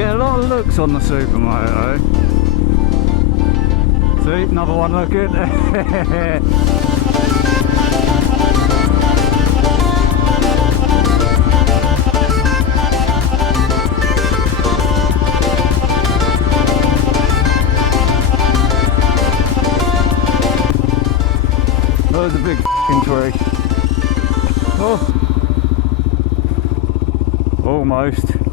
Get a lot of looks on the supermoto. See, another one looking. There's a big f***ing tree. Oh, almost.